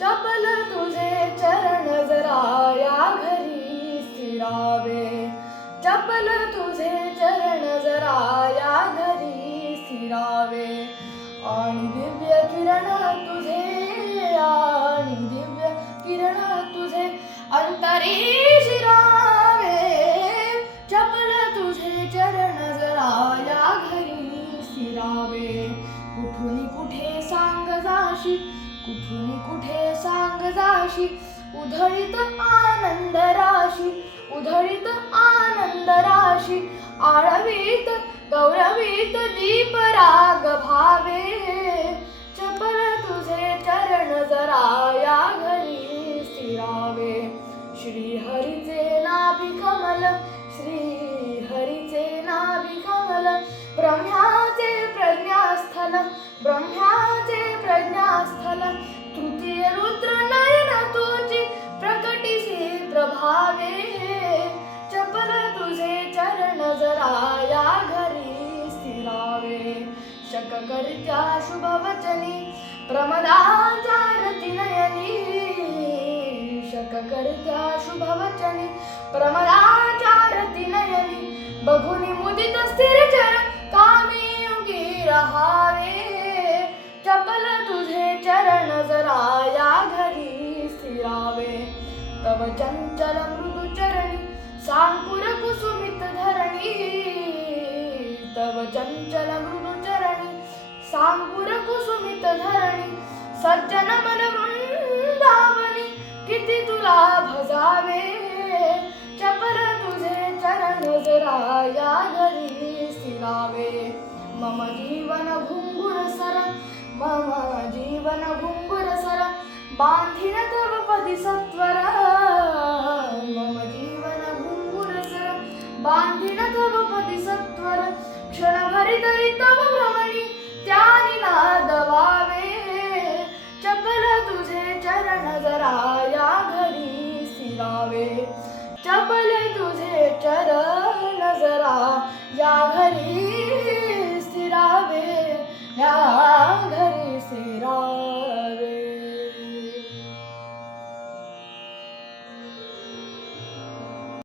चपल तुझे चरण जरा या घरी स्थिरावे. चपल तुझे चरण जरा या घरी स्थिरावे. आणि दिव्य किरण तुझे आणि दिव्य किरण तुझे अंतरी शिरावे. चपल तुझे चरण जरा या घरी स्थिरावे. कुठून कुठे सांग जाशी कुठून कुठे सांग जाशी? उधळीत आनंद राशी उधळीत आनंद राशी. आळवीत गौरवीत दीप राग भावे. आवे चपल तुझे चरण जरा या घरी स्थिरावे. शक करत्या शुभ वचनी प्रमदाचारती नयनी. शक करत्या शुभ वचनी प्रमदाचारती नयनी. बघुनी मुदित स्थिर चर कामी युगी रहावे. तव चञ्चल मृदु चरणी सांकुर कुसुमित धरणी। तव चञ्चल मृदु चरणी सांकुर कुसुमित धरणी सज्जन मन वृंदावनी किती तुला भजावे चपल तुझे चरण जरा या घरी स्थिरावे मम जीवन घुंगुर सर मम जीवन घुंगुर सर बांधिन तव पदी सत्वरा। सर बांधिन तव पदी सत्वर क्षणभरी तरी तव भ्रमणी त्यानी नाद व्हावे चपल तुझे चरण जरा या घरी सिरावे चपल